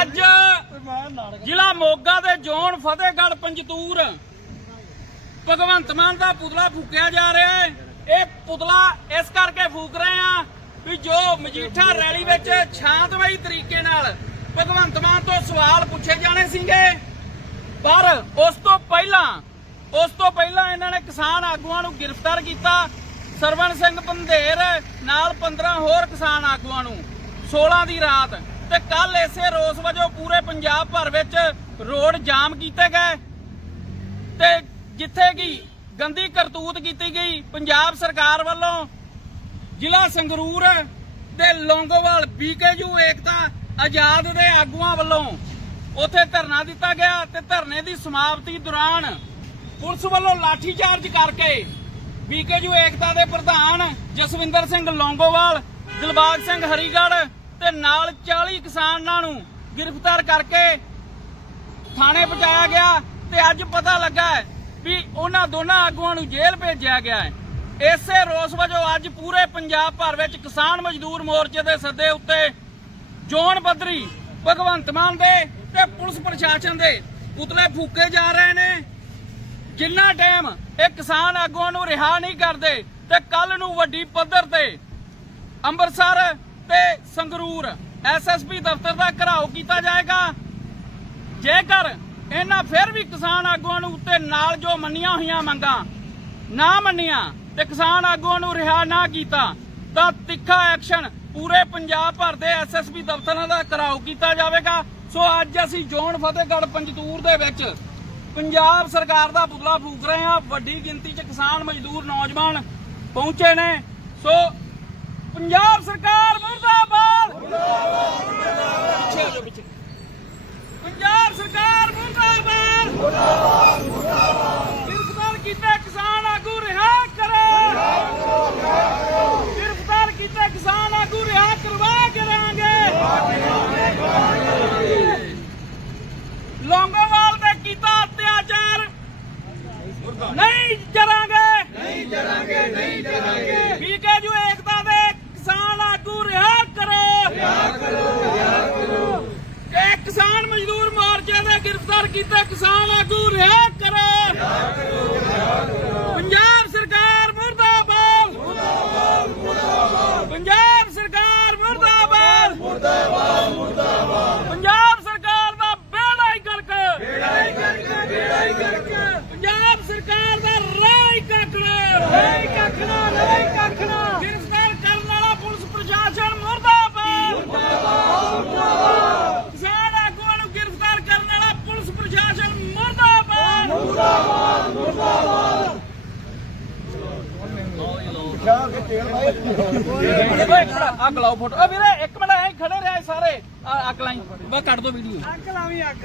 ਅੱਜ ਜ਼ਿਲ੍ਹਾ ਮੋਗਾ ਦੇ ਜੋਨ, ਫਤਿਹਗੜ੍ਹ, ਪੰਜਤੂਰ। ਭਗਵੰਤ ਮਾਨ ਦਾ ਪੁਤਲਾ ਫੂਕਿਆ ਜਾ ਰਿਹਾ ਹੈ। ਇਹ ਪੁਤਲਾ ਇਸ ਕਰਕੇ ਫੂਕ ਰਹੇ ਆ ਵੀ ਜੋ ਮਜੀਠਾ ਰੈਲੀ ਵਿੱਚ ਸ਼ਾਂਤਮਈ ਤਰੀਕੇ ਨਾਲ ਭਗਵੰਤ ਮਾਨ ਤੋਂ ਸਵਾਲ ਪੁੱਛੇ ਜਾਣੇ ਸੀਗੇ। ਪਰ ਉਸ ਤੋਂ ਪਹਿਲਾਂ, ਉਸ ਤੋਂ ਪਹਿਲਾਂ ਇਹਨਾਂ ਨੇ ਕਿਸਾਨ ਆਗੂਆਂ ਨੂੰ ਗ੍ਰਿਫਤਾਰ ਕੀਤਾ। ਸਰਵਣ ਸਿੰਘ ਪੰਧੇਰ ਨਾਲ 15 ਹੋਰ ਕਿਸਾਨ ਆਗੂਆਂ ਨੂੰ। 16 ਦੀ ਰਾਤ ਤੇ ਕੱਲ ਇਸੇ ਰੋਸ ਵਜੋਂ ਪੂਰੇ ਪੰਜਾਬ ਭਰ ਵਿੱਚ ਰੋਡ ਜਾਮ ਕੀਤੇ ਗਏ। ਤੇ ਜਿੱਥੇ ਕੀ ਗੰਦੀ ਕਰਤੂਤ ਕੀਤੀ ਗਈ, ਪੰਜਾਬ ਸਰਕਾਰ ਵੱਲੋਂ ਜ਼ਿਲ੍ਹਾ ਸੰਗਰੂਰ ਤੇ ਲੌਂਗੋਵਾਲ ਬੀਕੇਯੂ ਏਕਤਾ ਆਜ਼ਾਦ ਦੇ ਆਗੂਆਂ ਵੱਲੋਂ ਉੱਥੇ ਧਰਨਾ ਦਿੱਤਾ ਗਿਆ ਤੇ ਧਰਨੇ ਦੀ ਸਮਾਪਤੀ ਦੌਰਾਨ ਪੁਲਿਸ ਵੱਲੋਂ ਲਾਠੀਚਾਰਜ ਕਰਕੇ ਬੀਕੇਯੂ ਏਕਤਾ ਦੇ ਪ੍ਰਧਾਨ ਜਸਵਿੰਦਰ ਸਿੰਘ ਲੌਂਗੋਵਾਲ, ਦਿਲਬਾਗ ਸਿੰਘ ਹਰੀਗੜ੍ਹ ਤੇ ਨਾਲ 40 ਕਿਸਾਨਾਂ ਨੂੰ ਗ੍ਰਿਫਤਾਰ ਕਰਕੇ ਥਾਣੇ ਪਹੁੰਚਾਇਆ ਗਿਆ ਤੇ ਅੱਜ ਪਤਾ ਲੱਗਾ ਵੀ ਉਹਨਾਂ ਦੋਨਾਂ ਆਗੂਆਂ ਨੂੰ ਜੇਲ੍ਹ ਭੇਜਿਆ ਗਿਆ ਹੈ। ਇਸੇ ਰੋਸ ਵਜੋਂ ਅੱਜ ਪੂਰੇ ਪੰਜਾਬ ਭਰ ਵਿੱਚ ਕਿਸਾਨ ਮਜ਼ਦੂਰ ਮੋਰਚੇ ਦੇ ਸੱਦੇ ਉੱਤੇ ਜੋਨ ਪੱਧਰੀ ਭਗਵੰਤ ਮਾਨ ਦੇ ਤੇ ਪੁਲਿਸ ਪ੍ਰਸ਼ਾਸਨ ਦੇ ਪੁਤਲੇ ਫੂਕੇ ਜਾ ਰਹੇ ਨੇ। ਜਿੰਨਾ ਟਾਈਮ ਇਹ ਕਿਸਾਨ ਆਗੂਆਂ ਨੂੰ ਰਿਹਾ ਨਹੀਂ ਕਰਦੇ ਤੇ ਕੱਲ ਨੂੰ ਵੱਡੀ ਪੱਧਰ ਤੇ ਅੰਮ੍ਰਿਤਸਰ ਤੇ ਸੰਗਰੂਰ ਐਸਐਸਪੀ ਦਫ਼ਤਰ ਦਾ ਘਰਾਓ ਕੀਤਾ ਜਾਏਗਾ। ਜੇਕਰ ਇਹਨਾਂ ਫਿਰ ਵੀ ਕਿਸਾਨ ਆਗੂਆਂ ਨੂੰ ਉੱਤੇ ਨਾਲ ਜੋ ਮੰਨੀਆਂ ਹੋਈਆਂ ਮੰਗਾਂ ਨਾ ਮੰਨੀਆਂ ਤੇ ਕਿਸਾਨ ਆਗੂਆਂ ਨੂੰ ਰਿਹਾ ਨਾ ਕੀਤਾ, ਤਾਂ ਤਿੱਖਾ ਐਕਸ਼ਨ ਪੂਰੇ ਪੰਜਾਬ ਭਰ ਦੇ ਐਸਐਸਪੀ ਦਫ਼ਤਰਾਂ ਦਾ ਘਰਾਓ ਕੀਤਾ ਜਾਵੇਗਾ। ਸੋ ਅੱਜ ਅਸੀਂ ਜੋਨ ਫਤਿਹਗੜ੍ਹ ਪੰਜਤੂਰ ਦੇ ਵਿੱਚ ਪੰਜਾਬ ਸਰਕਾਰ ਦਾ ਪੁਤਲਾ ਫੂਕ ਰਹੇ ਹਾਂ। ਵੱਡੀ ਗਿਣਤੀ 'ਚ ਕਿਸਾਨ ਮਜ਼ਦੂਰ ਨੌਜਵਾਨ ਪਹੁੰਚੇ ਨੇ। ਸੋ ਪੰਜਾਬ ਸਰਕਾਰ ਮੁਰਦਾਬਾਦ। ਪਿੱਛੇ ਆ ਜਾਓ ਪਿੱਛੇ। ਪੰਜਾਬ ਸਰਕਾਰ ਮੁਰਦਾਬਾਦ। ਮੁਰਦਾਬਾਦ ਮੁਰਦਾਬਾਦ ਗ੍ਰਿਫਤਾਰ ਕੀਤੇ ਕਿਸਾਨ ਆਗੂ ਰਿਹਾ ਕਰੋ ਗ੍ਰਿਫਤਾਰ ਕੀਤੇ ਕਿਸਾਨ ਆਗੂ ਰਿਹਾ ਕਰਵਾ ਕਰਾਂਗੇ ਲੌਂਗੋਵਾਲ ਤੇ ਕੀਤਾ ਅਤਿਆਚਾਰ ਨਹੀਂ ਜਰਾਂਗੇ ਨਹੀਂ ਜਰਾਂਗੇ ਨਹੀਂ ਜਰਾਂਗੇ ਬੀਕੇਯੂ ਏਕਤਾ ਦੇ ਕਿਸਾਨ ਆਗੂ ਰਿਹਾ ਕਰੋ ਰਿਹਾ ਕਰੋ ਰਿਹਾ ਕਰੋ ਤੇ ਕਿਸਾਨ ਮਜ਼ਦੂਰ ਮੋਰਚੇ ਦੇ ਗ੍ਰਿਫਤਾਰ ਕੀਤੇ ਕਿਸਾਨ ਆਗੂ ਰਿਹਾ ਕਰੋ ਰਿਹਾ ਕਰੋ ਪੰਜਾਬ ਸਰਕਾਰ ਮੁਰਦਾਬਾਦ ਮੁਰਦਾਬਾਦ ਮੁਰਦਾਬਾਦ ਪੰਜਾਬ ਸਰਕਾਰ ਮੁਰਦਾਬਾਦ ਮੁਰਦਾਬਾਦ ਮੁਰਦਾਬਾਦ ਪੰਜਾਬ ਸਰਕਾਰ ਦਾ ਬੇੜਾ ਹੀ ਗਰਕ ਬੇੜਾ ਹੀ ਗਰਕ ਬੇੜਾ ਹੀ ਗਰਕ ਪੰਜਾਬ ਸਰਕਾਰ ਦਾ ਰਾਹ ਹੀ ਕੱਕਣਾ ਰਾਹ ਹੀ ਕੱਕਣਾ ਰਾਹ ਹੀ ਕੱਕਣਾ ਗ੍ਰਿਫਤਾਰ ਕਰਨ ਵਾਲਾ ਪੁਲਿਸ ਪ੍ਰਸ਼ਾਸਨ ਮੁਰਦਾਬਾਦ ਮੁਰਦਾਬਾਦ ਮੁਰਦਾਬਾਦ ਕਿਸਾਨ ਆਗੂਆਂ ਨੂੰ ਗ੍ਰਿਫਤਾਰ ਕਰਨ ਵਾਲਾ ਪੁਲਿਸ ਪ੍ਰਸ਼ਾਸਨ ਮੁਰਦਾਬਾਦ ਮੁਰਦਾਬਾਦ ਮੁਰਦਾਬਾਦ ਅੱਗ ਲਾਓ ਫੋਟੋ। ਆ ਵੀਰੇ ਇੱਕ ਮਿੰਟ ਐ ਖੜੇ ਰਿਹਾ ਸਾਰੇ। ਆਹ ਅੱਗ ਲਾਈ। ਬਸ ਕੱਢ ਦੋ ਵੀਡੀਓ। ਅੱਗ ਲਾਵੀਂ ਅੱਗ।